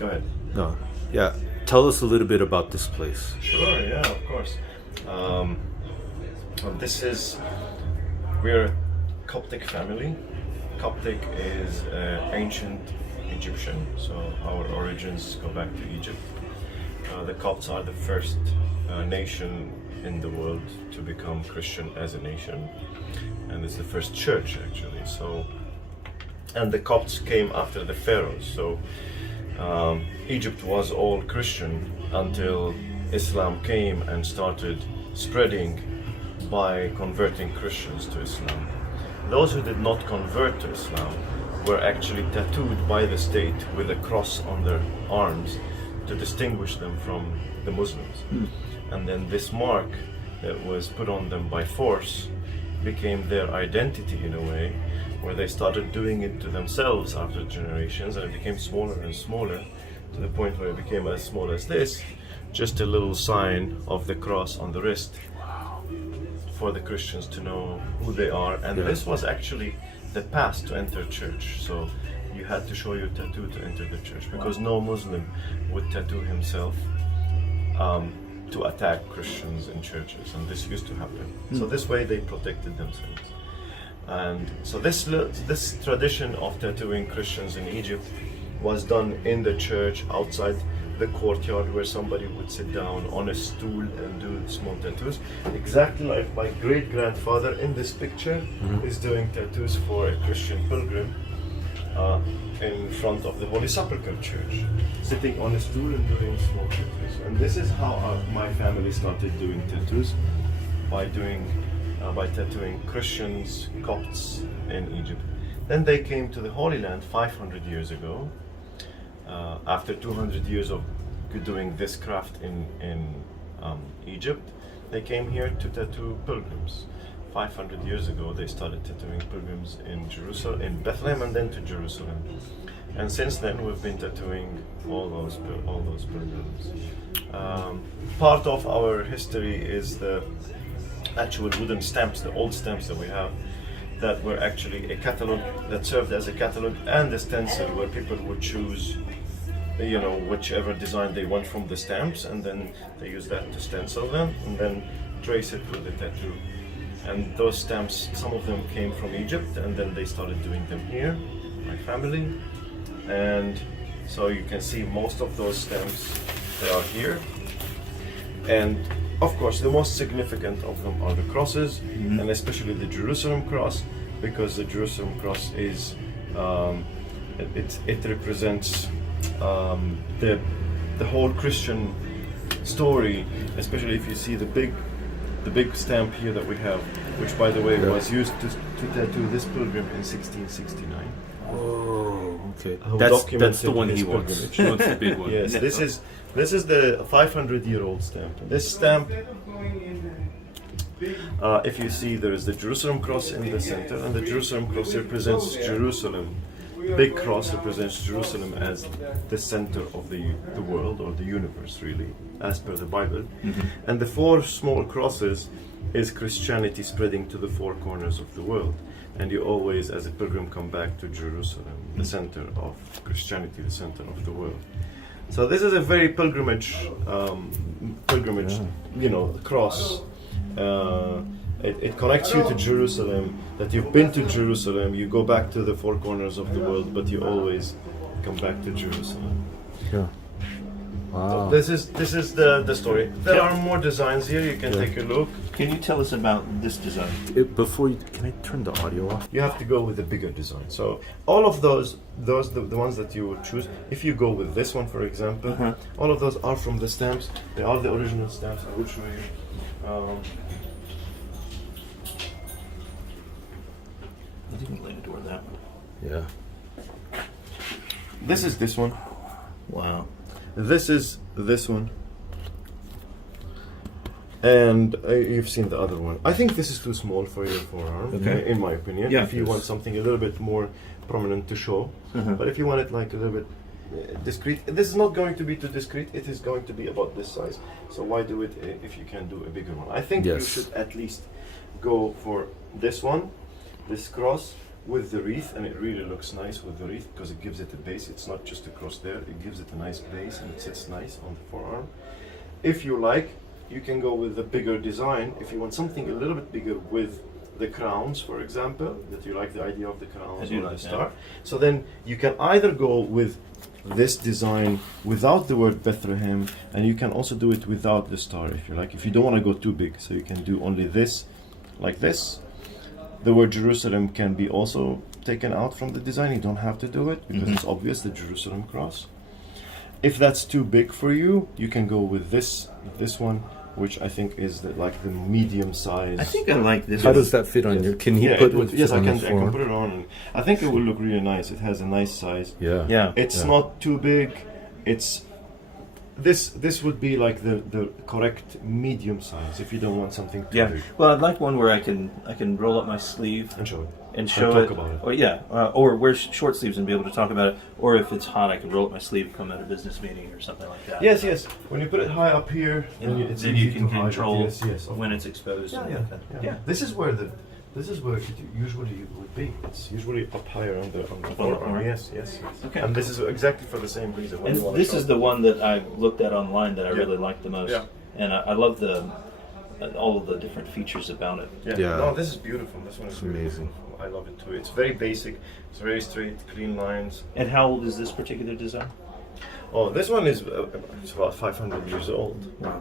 Go ahead. No. Yeah. Tell us a little bit about this place. Sure, yeah, of course. We're a Coptic family. Coptic is ancient Egyptian, so our origins go back to Egypt. The Copts are the first nation in the world to become Christian as a nation, and it's the first church actually. And the Copts came after the pharaohs. So Egypt was all Christian until Islam came and started spreading by converting Christians to Islam. Those who did not convert to Islam were actually tattooed by the state with a cross on their arms to distinguish them from the Muslims. And then this mark that was put on them by force became their identity in a way, where they started doing it to themselves after generations, and it became smaller and smaller to the point where it became as small as this, just a little sign of the cross on the wrist for the Christians to know who they are. And this was actually the pass to enter church. So you had to show your tattoo to enter the church, because no Muslim would tattoo himself to attack Christians in churches, and this used to happen. So this way they protected themselves. And so this tradition of tattooing Christians in Egypt was done in the church, outside the courtyard, where somebody would sit down on a stool and do small tattoos. Exactly like my great-grandfather in this picture is doing tattoos for a Christian pilgrim in front of the Holy Sepulchre Church, sitting on a stool and doing small tattoos. And this is how my family started doing tattoos, by tattooing Christians, Copts in Egypt. Then they came to the Holy Land 500 years ago. After 200 years of doing this craft in Egypt, they came here to tattoo pilgrims. 500 years ago, they started tattooing pilgrims in Jerusalem, in Bethlehem, and then to Jerusalem. And since then, we've been tattooing all those pilgrims. Part of our history is the actual wooden stamps, the old stamps that we have, that were actually a catalog, that served as a catalog and a stencil, where people would choose, whichever design they want from the stamps, and then they use that to stencil them and then trace it with the tattoo. And those stamps, some of them came from Egypt, and then they started doing them here, my family. And so you can see most of those stamps, they are here. And of course, the most significant of them are the crosses, and especially the Jerusalem cross, because the Jerusalem cross is, it represents the whole Christian story, especially if you see the big stamp here that we have, which by the way was used to tattoo this pilgrim in 1669. Oh, okay. That's the one he wants. He wants the big one. Yes, this is the 500-year-old stamp. This stamp, if you see, there is the Jerusalem cross in the center, and the Jerusalem cross represents Jerusalem. Big cross represents Jerusalem as the center of the world, or the universe, really, as per the Bible. And the four small crosses is Christianity spreading to the four corners of the world. And you always, as a pilgrim, come back to Jerusalem, the center of Christianity, the center of the world. So this is a very pilgrimage, cross. It connects you to Jerusalem, that you've been to Jerusalem, you go back to the four corners of the world, but you always come back to Jerusalem. Yeah. Wow. So this is the story. There are more designs here, you can take a look. Can you tell us about this design? Can I turn the audio off? You have to go with the bigger design. So all of those the ones that you would choose, if you go with this one, for example, all of those are from the stamps. They are the original stamps. I will show you. I didn't let it door that one. Yeah. This is this one. Wow. This is this one. And you've seen the other one. I think this is too small for your forearm, in my opinion. Yeah, if you want something a little bit more prominent to show. But if you want it like a little bit discreet, this is not going to be too discreet. It is going to be about this size. So why do it if you can do a bigger one? I think you should at least go for this one, this cross, with the wreath, and it really looks nice with the wreath because it gives it a base. It's not just across there, it gives it a nice base and it sits nice on the forearm. If you like, you can go with the bigger design. If you want something a little bit bigger with the crowns, for example, that you like the idea of the crowns or the star, so then you can either go with this design without the word Bethlehem, and you can also do it without the star if you like. If you don't want to go too big, so you can do only this, like this. The word Jerusalem can be also taken out from the design. You don't have to do it because it's obvious, the Jerusalem cross. If that's too big for you, you can go with this one, which I think is like the medium size. I think I like this. How does that fit on your? Can he put it? Yes, on I the can form? put it on. I think it will look really nice. It has a nice size. Yeah. It's not too big. It's this would be like the correct medium size if you don't want something too big. Well, I'd like one where I can roll up my sleeve And show it. and show talk it. about it. Or wear short sleeves and be able to talk about it. Or if it's hot, I can roll up my sleeve and come at a business meeting or something like that. Yes. When you put it high up here, Then it's you easy can to hide it. control Yes, of when it's exposed. Yeah, and yeah, that. yeah. This is where it usually would be. It's usually up higher on the forearm. Yes. Okay. And this is exactly for the same reason. When you And wanna this show is the one that I looked at online that I Yeah. really liked the most. Yeah. And I love all of the different features about it. Yeah. No, this is beautiful. This one is It's really amazing. beautiful. I love it too. It's very basic. It's very straight, clean lines. And how old is this particular design? Oh, this one is it's about 500 years old. Wow.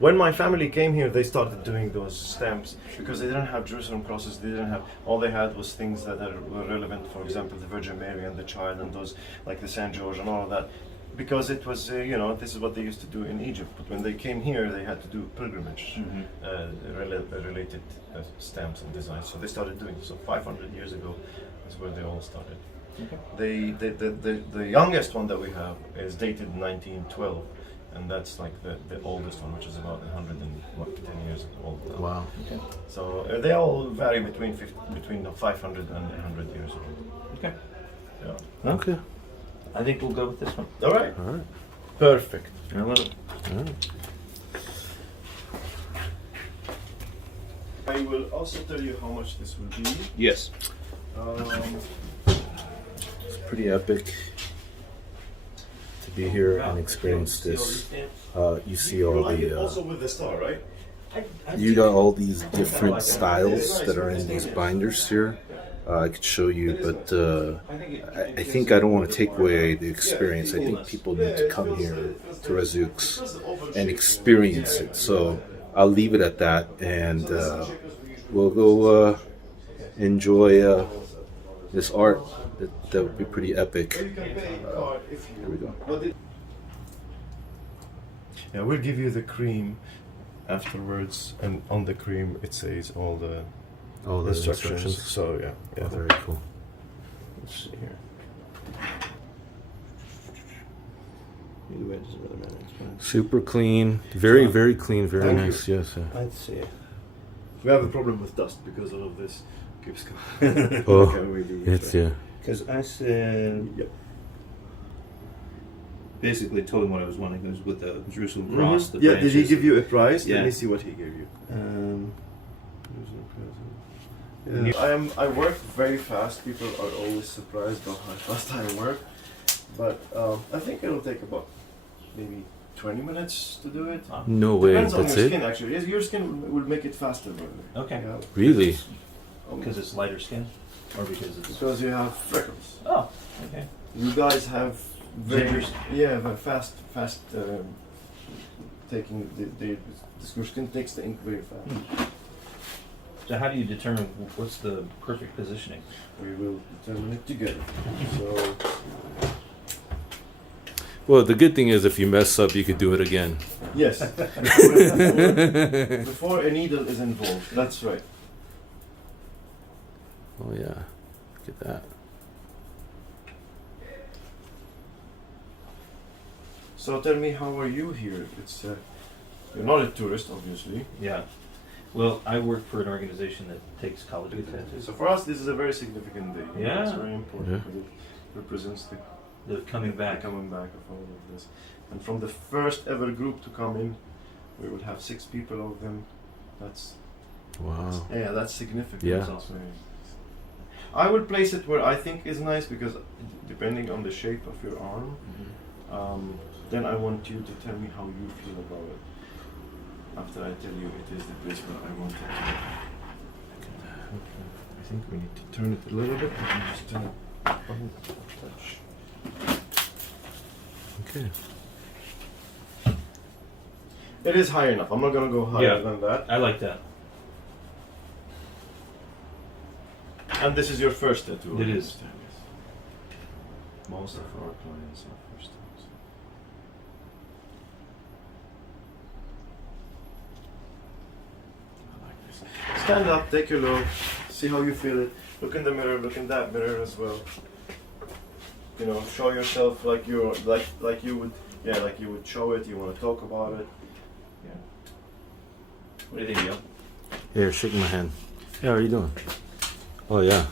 When my family came here, they started doing those stamps because they didn't have Jerusalem crosses. They didn't have. All they had was things that were relevant. For example, the Virgin Mary and the Child, and those like the Saint George and all of that. Because it was, this is what they used to do in Egypt. But when they came here, they had to do pilgrimage related stamps and designs. So they started doing it. So 500 years ago is where they all started. Okay. The youngest one that we have is dated 1912. And that's like the oldest one, which is about 110 years old now. Wow. Okay. So they all vary between 500 and 100 years old. Okay. Yeah. Okay. I think we'll go with this one. All right. All right. Perfect. I love it. All right. I will also tell you how much this will be. Yes. It's pretty epic to be here and experience this. You see You all like it the. also with the star, right? You got all these different styles that are in these binders here. I could show you, but I think I don't want to take away the experience. I think people need to come here to Razzouk's and experience it. So I'll leave it at that, and we'll go enjoy this art. That would be pretty epic. Here we go. Yeah, we'll give you the cream afterwards, and on the cream it says all the instructions. So yeah. Very cool. Let's see here. Either way, it doesn't really matter. It's fine. Super clean, very clean, very Thank nice. you. Yes. I'd say We have a problem with dust because all of this keeps coming. Oh, Can we do this, it's right? yeah. because I said Yep. basically told him what I was wanting. It was with the Jerusalem cross. The Yeah, did he branches. give you a prize? Yeah. Let me see what he gave you. Um, Yeah. I work very fast. People are always surprised by how fast I work. But I think it'll take about maybe 20 minutes to do it. No way. Depends on That's your it. skin, actually. Yes, your skin will make it faster. By the way. okay. Yeah. Really? Because it's lighter skin, or because it's Because you have freckles. oh, okay. You guys have very Gingers. very fast taking the your skin takes the ink very fast. So how do you determine what's the perfect positioning? We will determine it together. So Well, the good thing is if you mess up, you could do it again. yes, before a needle is involved. That's right. Oh yeah, look at that. So tell me, how are you here? It's you're not a tourist, obviously. Yeah. Well, I work for an organization that takes college tattoos. So for us, this is a very significant day. Yeah. It's very important. Yeah. Because it represents the The coming back. coming back of all of this. And from the first ever group to come in, we will have 6 people of them. That's Wow. that's significant. Yeah. That's very- I would place it where I think is nice because depending on the shape of your arm, then I want you to tell me how you feel about it. After I tell you it is the placement I want it to be. Okay. I think we need to turn it a little bit. We can just turn it one touch. Okay. It is high enough. I'm not going to go higher than that. I like that. And this is your first tattoo. It is. Most of our clients are first times. I like this. Stand up, take a look, see how you feel it. Look in the mirror, look in that mirror as well. You know, show yourself like you're like you would like you would show it, you want to talk about it. Yeah. What do you think, Yo? Here, shake my hand. Hey, how are you doing? Oh yeah,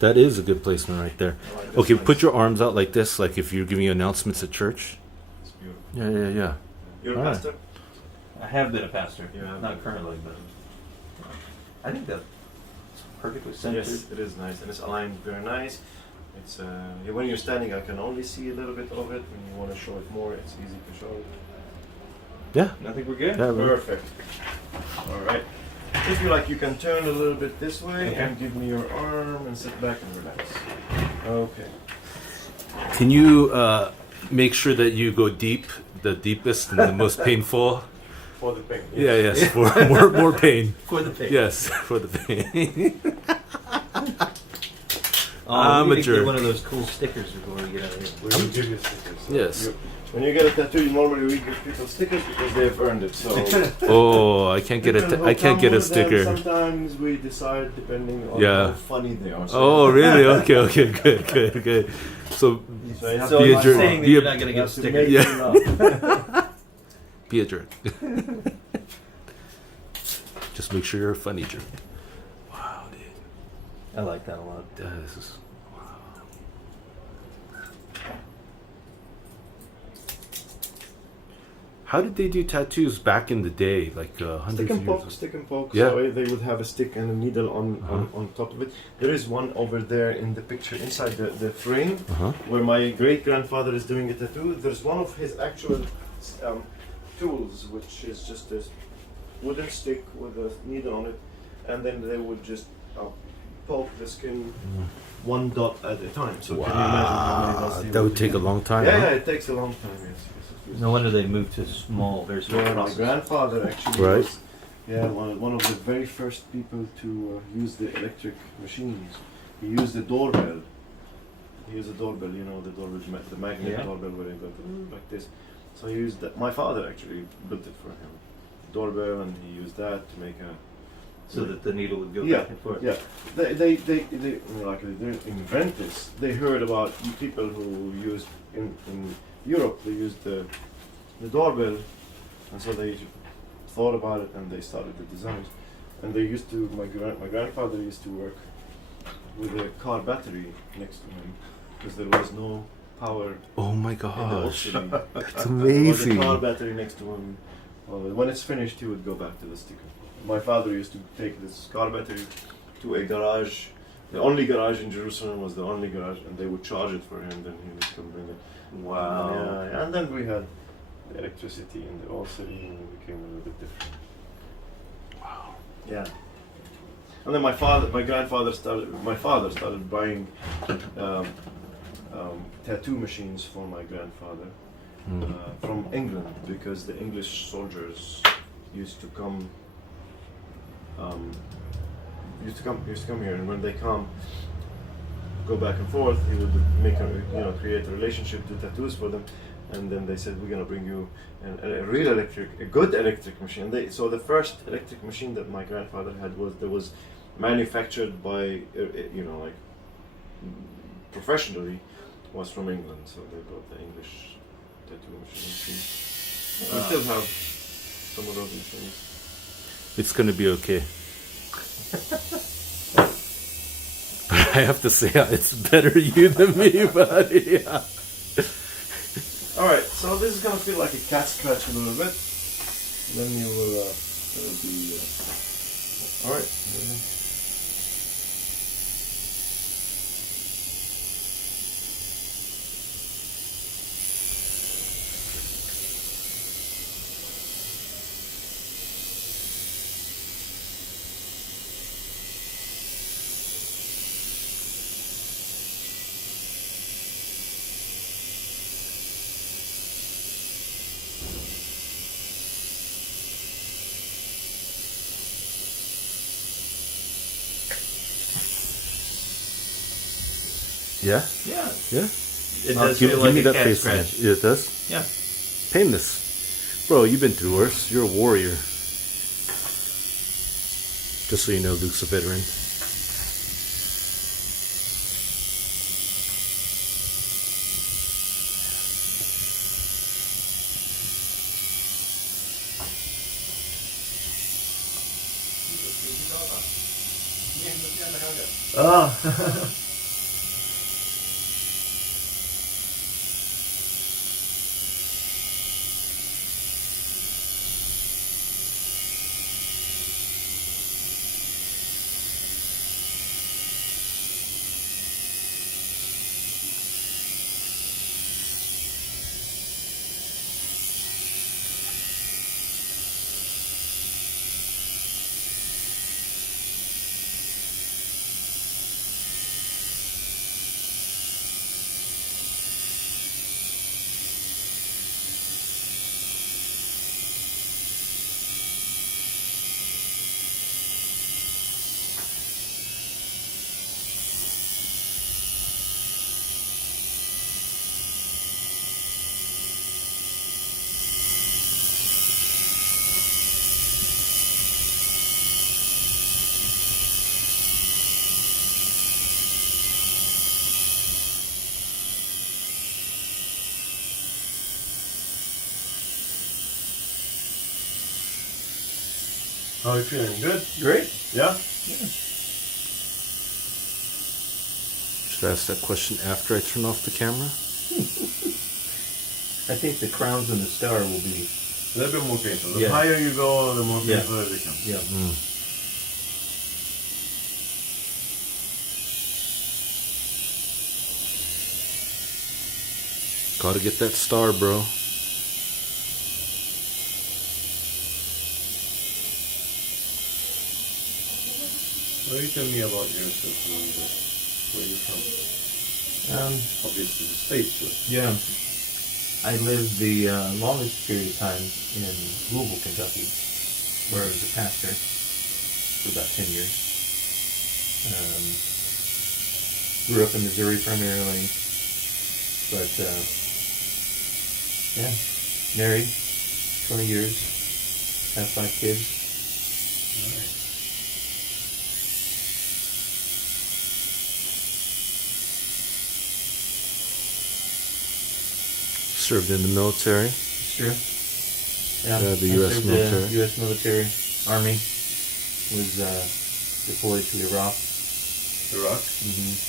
that is a good placement right there. Like Okay, one. put your arms out like this, like if you're giving announcements at church. It's beautiful. Yeah. You're a All right. pastor? I have been a pastor. You have Not been. currently, but I think that's perfectly centered. Yes, it is nice and it's aligned very nice. It's when you're standing, I can only see a little bit of it. When you want to show it more, it's easy to show it. Yeah. I think we're good. Yeah. man. Perfect. All right. If you like, you can turn a little bit this way and give me your arm and sit back and relax. Okay. Can you make sure that you go deep, the deepest and the most painful? For the pain. Yeah, yes, for more pain. For the pig. Yes, for the pain. We need to Amateur. get one of those cool stickers before we get out of here. We will give you stickers. So Yes. when you get a tattoo, normally we give people stickers because they've earned it. So Oh, I can't get people who I can't come get a with them, sticker. Sometimes we decide depending on Yeah. how funny they are. Oh, really? Okay, good. So So you have So to Be a you're jerk. saying that Be you're a- not going to you get a have to sticker? make Yeah. them laugh. be a jerk. Just make sure you're a funny jerk. Wow, dude. I like that a lot. This is How did they do tattoos back in the day, like hundreds Stick of and years poke, ago? stick and poke. Yeah. So they would have a stick and a needle on top of it. There is one over there in the picture inside the frame Uh-huh. where my great grandfather is doing a tattoo. There's one of his actual tools, which is just a wooden stick with a needle on it, and then they would just poke the skin one dot at a time. So can you imagine how many dots Wow, they that would take a long time. Yeah, huh? it takes a long time. Yes. No wonder they moved to small, very small Yeah, my process. grandfather actually Right. was one of the very first people to use the electric machines. He used the doorbell. He used the doorbell, you know, the doorbell, the magnet Yeah. doorbell where they go like this. So he used that. My father actually built it for him. Doorbell, and he used that to make a. So that the needle would go Yeah, back and forth. yeah. They like they didn't invent this. They heard about people who used in Europe. They used the doorbell, and so they thought about it and they started the designs. And they used to. My grandfather used to work with a car battery next to him because there was no power Oh my in the old gosh, city. that's There was a amazing. car battery next to him. When it's finished, he would go back to the sticker. My father used to take this car battery to a garage. The only garage in Jerusalem was the only garage, and they would charge it for him. Then he would come bring it. Wow. Yeah, and then we had the electricity in the old city, and it became a little bit different. Wow. Yeah. And then my grandfather started. My father started buying tattoo machines for my grandfather from England because the English soldiers used to come here, and when they come, go back and forth, he would create a relationship, do tattoos for them, and then they said, we're gonna bring you a good electric machine. So the first electric machine that my grandfather had was manufactured by professionally, was from England. So they brought the English tattoo machine. We still have some of those machines. It's gonna be okay. But I have to say, it's better you than me, buddy. Yeah. Alright, so this is gonna feel like a cat scratch a little bit. Then you will, it'll be, alright. Yeah? Yeah. Yeah? It does give feel like me a that cat face scratch. again. Yeah, it does? Yeah. Painless. Bro, you've been through worse. You're a warrior. Just so you know, Luke's a veteran. Oh. How are you feeling? Good? Great. Yeah? Should I ask that question after I turn off the camera? I think the crowns and the star will be. A little bit more painful. The Yeah. higher you go, the more Yeah. painful it becomes. Yeah. Gotta get that star, bro. Well, you tell me about yourself a little bit. Where you from? Obviously the States, but Yeah. I lived the longest period of time in Louisville, Kentucky, where I was a pastor for about 10 years. Grew up in Missouri primarily, but yeah, married, 20 years, have 5 kids. Served in the military. It's true. Yeah, The I US served military. U.S. military, Army, was deployed to Iraq. Iraq?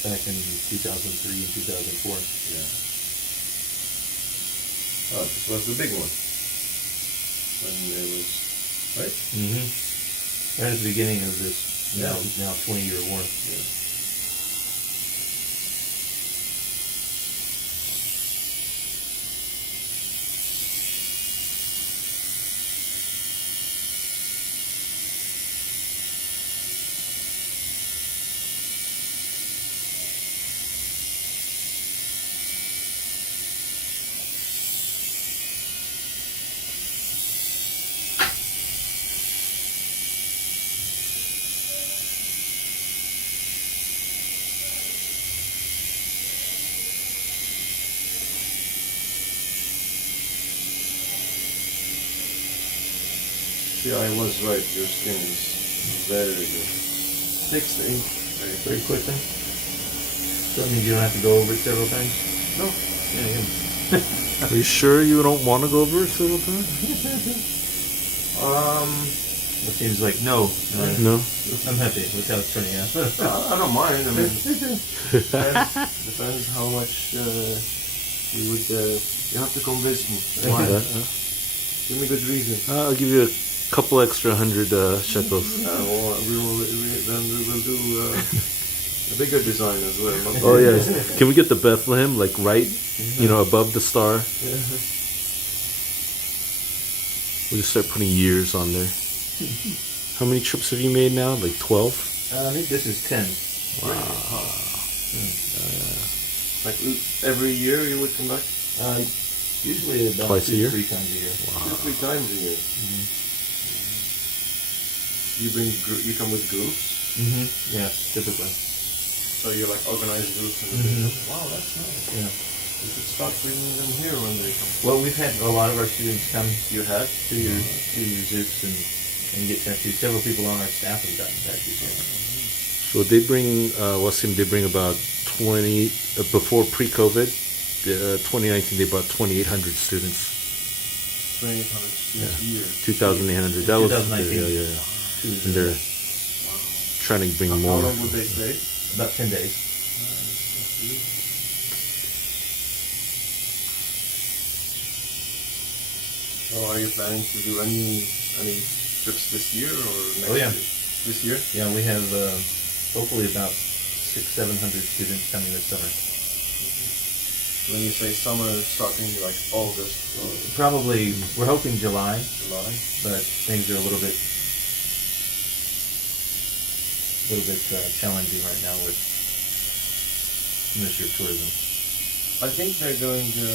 Back in 2003 and 2004. Yeah. Oh, this was the big one. When it was, right? Right at the beginning of this now 20-year war. Yeah. See, I was right. Your skin is very good. 6 to 8. Very quickly. So that means you don't have to go over it several times? No. Yeah, yeah. Are you sure you don't want to go over it several times? It seems like no. No. I'm happy with how it's turning out. I don't mind. I mean, depends how much you would. You have to convince me. Why? Give me good reason. I'll give you a couple extra 100 shekels. Well, then we will do a bigger design as well. not- Oh yes. Can we get the Bethlehem like right, above the star? We'll just start putting years on there. How many trips have you made now? Like 12? I think this is 10. Like every year you would come back? Usually about Twice a 2 year? 3 times a year. 2-3 times a year. You come with groups? Yeah, typically. So you like organize groups and Mhm. wow, that's nice. Yeah. You should start bringing them here when they come. Well, we've had a lot of our students come. You have to your Zooks and get tattoos. Several people on our staff have gotten tattoos here. So they bring, Wassim, they bring about 20, before pre-COVID, 2019 they brought 2,800 students. 2,800 students a year. 2,800. That was, 2019. yeah. And they're trying to bring more. How long would they stay? About 10 days. So are you planning to do any trips this year or next Oh, yeah. year? This year? Yeah, we have hopefully about 600-700 students coming this summer. When you say summer, starting like August or Probably, we're hoping July, July? but things are a little bit challenging right now with Ministry of Tourism. I think they're going to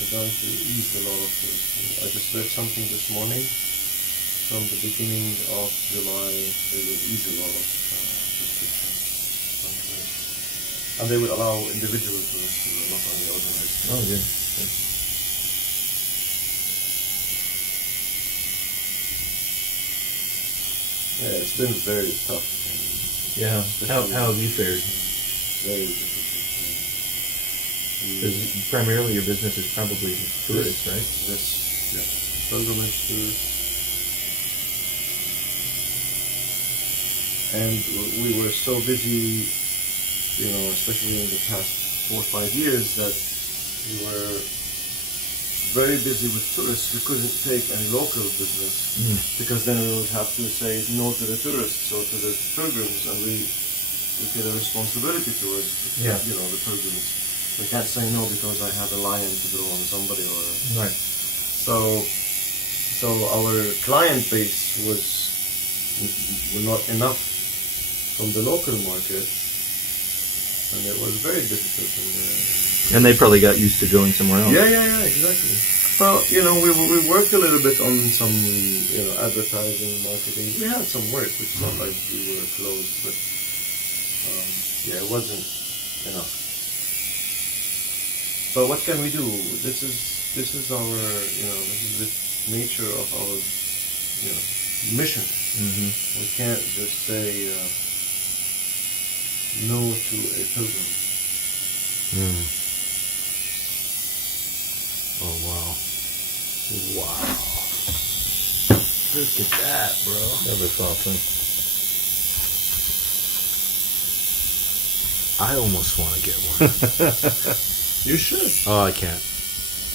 ease a lot of this. I just read something this morning. From the beginning of July, they will ease a lot of restrictions. And they will allow individual tourists to not only organized. Oh, good. Yeah, it's been very tough. Yeah. How have you fared? Very difficult. Because primarily your business is probably tourists, right? This, yeah, pilgrimage tours. And we were so busy, especially in the past 4 or 5 years, that we were very busy with tourists. We couldn't take any local business because then we would have to say no to the tourists or to the pilgrims, and we feel a responsibility towards the pilgrims. We can't say no because I have a lion to draw on somebody or Right. so our client base were not enough from the local market, and it was very difficult. And they probably got used to going somewhere else. Yeah, exactly. Well, we worked a little bit on some, advertising, marketing. We had some work, which is not like we were closed, but it wasn't enough. But what can we do? This is our, this is the nature of our, mission. Mm-hmm. We can't just say no to a pilgrim. Oh, wow. Wow. Look at that, bro. That looks awesome. I almost want to get one. You should. Oh, I can't.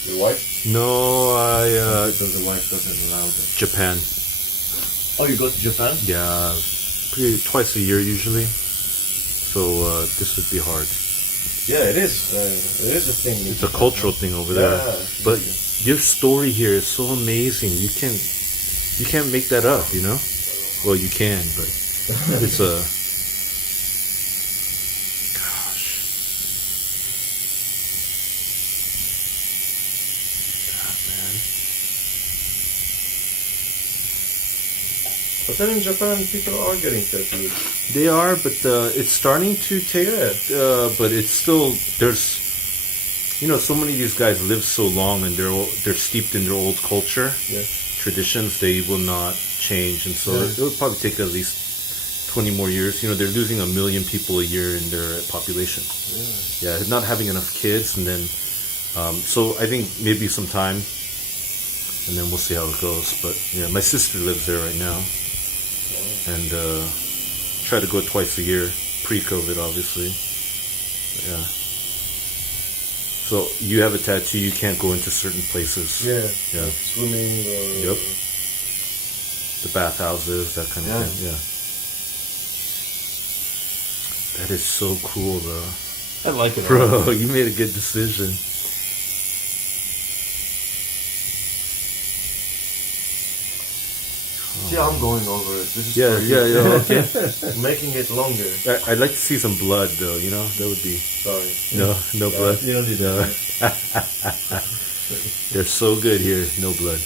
Your wife? No, Because the wife doesn't allow them. Japan. Oh, you go to Japan? Yeah, twice a year usually. So this would be hard. Yeah, it is. It is a thing. It's a cultural thing over there. But your story here is so amazing. You can't make that up, Well, you can, but it's a... Gosh. God, man. But then in Japan, people are getting tattoos. They are, but it's starting to take. But it's still there's, so many of these guys live so long and they're steeped in their old culture, traditions. They will not change, and so it will probably take at least 20 more years. They're losing 1 million people a year in their population. Yeah, not having enough kids, and then so I think maybe some time, and then we'll see how it goes. But yeah, my sister lives there right now. And try to go twice a year, pre-COVID, obviously. Yeah. So you have a tattoo, you can't go into certain places. Yeah. Yeah. Swimming or... Yep. The bathhouses, that kind of thing. Yeah. That is so cool, bro. I like it. Bro, you made a good decision. See, I'm going over it. This is Yeah, for you. okay. Making it longer. I'd like to see some blood, though, That would be... Sorry. No blood. You don't need No. that. They're so good here, no blood.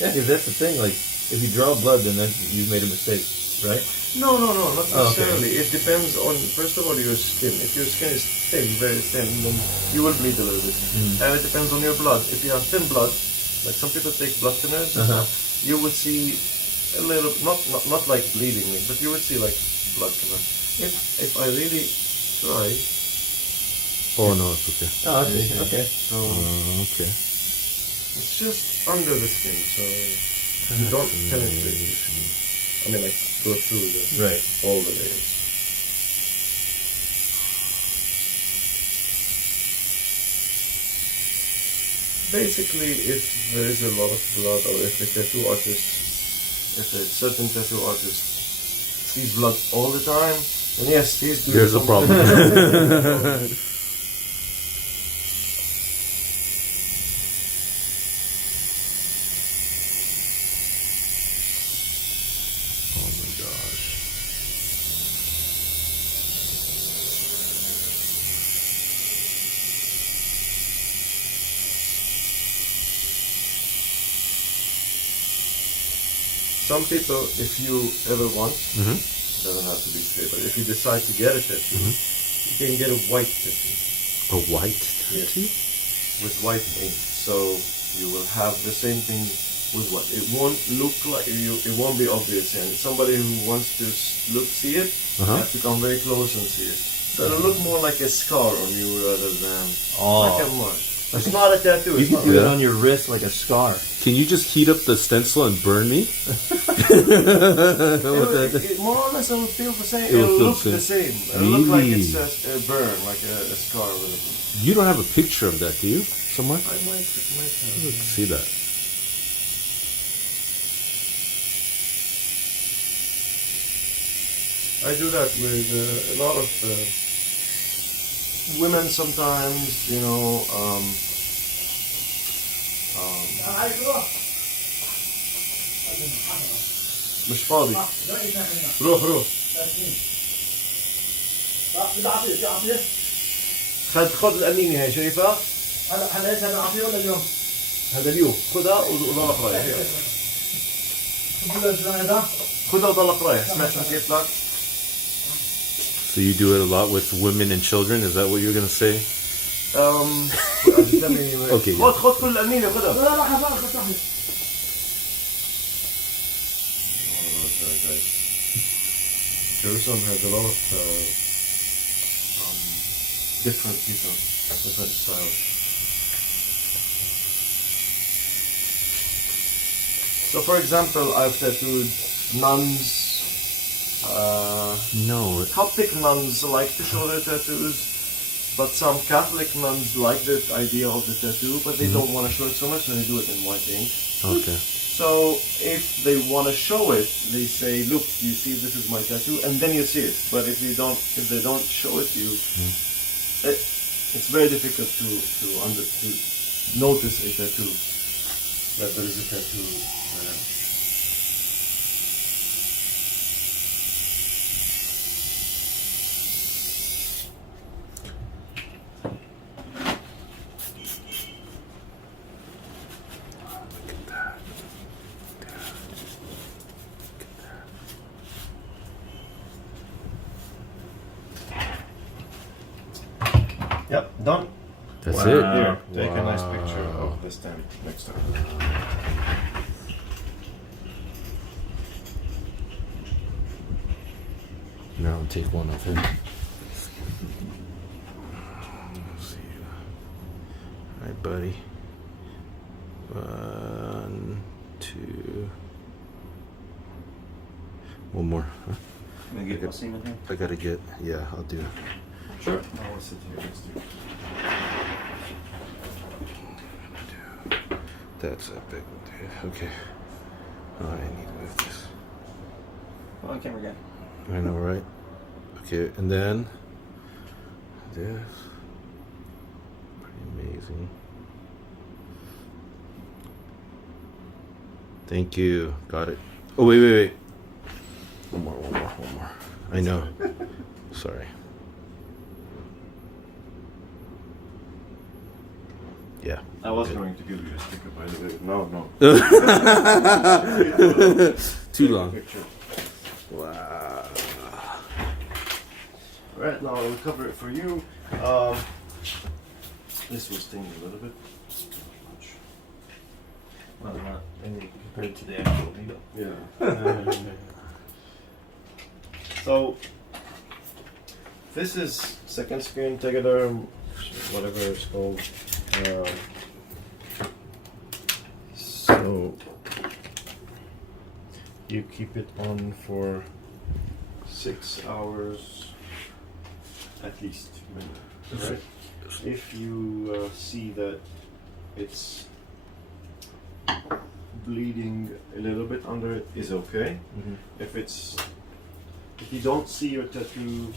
Yeah, because that's the thing. Like, if you draw blood, then you've made a mistake. right? No, not Oh, okay. necessarily. It depends on, first of all, your skin. If your skin is thin, very thin, then you will bleed a little bit. And it depends on your blood. If you have thin blood, like some people take blood thinners, you would see a little, not like bleeding, but you would see like blood come out. If I really try, Oh no, it's okay. Oh, I see. Okay. so Okay. it's just under the skin, so you don't penetrate. I mean, like go through Right. all the layers. Basically, if there is a lot of blood, or if the tattoo artist, if a certain tattoo artist sees blood all the time, then yes, he's doing There's a something. problem. Oh my gosh. Some people, if you ever want, doesn't have to be straight, but if you decide to get a tattoo, you can get a white tattoo A white Yes. tattoo? with white ink. So you will have the same thing with white. It won't look like you. It won't be obvious. And somebody who wants to see it, you have to come very close and see it. So it'll look more like a scar on you rather than like a mark. It's not a tattoo. You It's can not do it Yeah. on your wrist like a scar. Can you just heat up the stencil and burn me? It more or less, it will feel the same. It will It'll feel look the the same. same. It'll look like it's Really? a burn, like a scar. With You don't have a picture of that, do you? Somewhere? I might have. Let's see that. I do that with a lot of women sometimes, you know. مش فاضي روح خذ الأميني هاي شايفها؟ هذا العصير ولا اليوم؟ هذا اليوم خذها وضلك رايح هي. هذا؟ خذها وضلك رايح سمعت ما كيف لك؟ So you do it a lot with women and children? Is that what you're going to say? Okay. خذ كل الأميني خذها. لا لا حفاظ فتح لي. Jerusalem has a lot of different people, different styles. So, for example, I've tattooed nuns. No. Coptic nuns like to show their tattoos, but some Catholic nuns like the idea of the tattoo, but they don't want to show it so much, so they do it in white ink. Okay. So if they want to show it, they say, "Look, you see, this is my tattoo," and then you see it. But if they don't show it to you, it's very difficult to notice a tattoo, that there is a tattoo. Yep, done. That's Wow. it? Here, take a nice Wow. picture of the stamp next time. Now I'll take one of him. Let's see. All right, buddy. 1, 2. One more. Huh? Can I get Wassim in here? I gotta get. Yeah, I'll do. Sure. I will sit here next to you. That's a big one, dude. Okay. Oh, I need to move this. Hold on camera again. I know, right? Okay, and then this. Pretty amazing. Thank you. Got it. Oh, wait. One more. I know. Sorry. Yeah. I was going to give you a sticker, by the way. No. Too long. Picture. Wow. Right, now I'll cover it for you. This will sting a little bit. Well, not any compared to the actual needle. Yeah. So this is second skin tegaderm, whatever it's called. So you keep it on for 6 hours at least, right? If you see that it's bleeding a little bit under it, is okay. Mm-hmm. If you don't see your tattoo